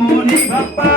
ముని గొప్ప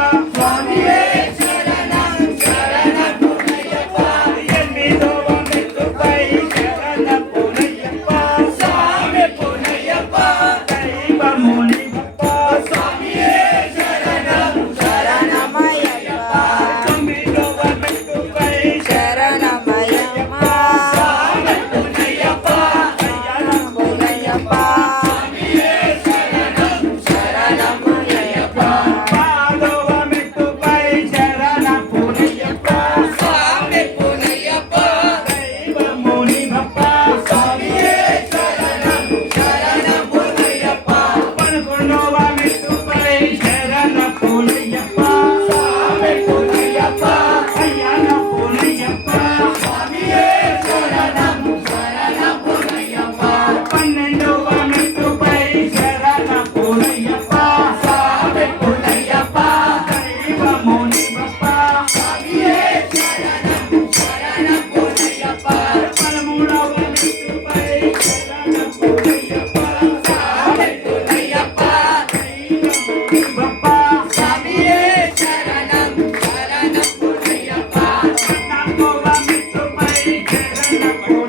Thank you.